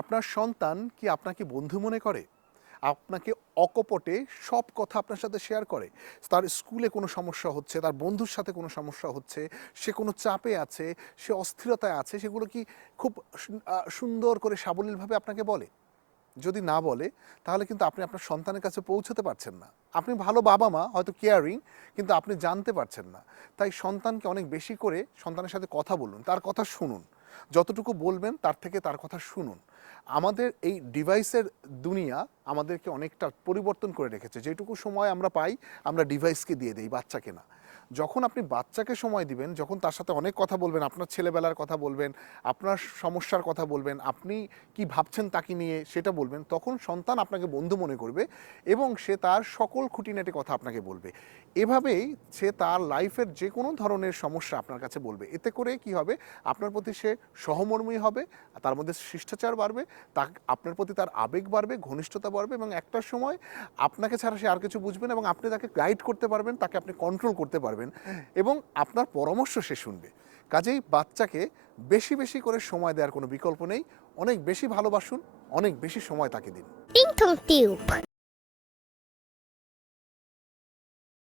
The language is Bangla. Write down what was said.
আপনার সন্তান কি আপনাকে বন্ধু মনে করে? আপনাকে অকপটে সব কথা আপনার সাথে শেয়ার করে? তার স্কুলে কোনো সমস্যা হচ্ছে? তার বন্ধুর সাথে কোনো সমস্যা হচ্ছে? সে কোনো চাপে আছে? সে অস্থিরতায় আছে? সেগুলো কি খুব সুন্দর করে সাবলীলভাবে আপনাকে বলে? যদি না বলে, তাহলে কিন্তু আপনি আপনার সন্তানের কাছে পৌঁছতে পারছেন না। আপনি ভালো বাবা মা, হয়তো কেয়ারিং কিন্তু আপনি জানতে পারছেন না। তাই সন্তানকে অনেক বেশি করে সন্তানের সাথে কথা বলুন, তার কথা শুনুন। যতটুকু বলবেন, তার থেকে তার কথা শুনুন। আমাদের এই ডিভাইসের দুনিয়া আমাদেরকে অনেকটা পরিবর্তন করে রেখেছে। যেটুকু সময় আমরা পাই, আমরা ডিভাইসকে দিয়ে দিই বাচ্চাকে না। যখন আপনি বাচ্চাকে সময় দিবেন, যখন তার সাথে অনেক কথা বলবেন, আপনার ছেলেবেলার কথা বলবেন, আপনার সমস্যার কথা বলবেন, আপনি কি ভাবছেন তাকে নিয়ে সেটা বলবেন, তখন সন্তান আপনাকে বন্ধু মনে করবে এবং সে তার সকল খুঁটিনাটি কথা আপনাকে বলবে। এভাবেই সে তার লাইফের যে কোনো ধরনের সমস্যা আপনার কাছে বলবে। এতে করে কি হবে? আপনার প্রতি সে সহমর্মী হবে তার মধ্যে শিষ্টাচার বাড়বে তা আপনার প্রতি তার আবেগ বাড়বে, ঘনিষ্ঠতা বাড়বে এবং একটা সময় আপনাকে ছাড়া সে আর কিছু বুঝবে না এবং আপনি তাকে গাইড করতে পারবেন, তাকে আপনি কন্ট্রোল করতে পারবেন। এবং আপনার পরামর্শ সে শুনবে। কাজেই বাচ্চাকে বেশি বেশি করে সময় দেওয়ার কোনো বিকল্প নেই। অনেক বেশি ভালোবাসুন, অনেক বেশি সময় তাকে দিন। টিউব।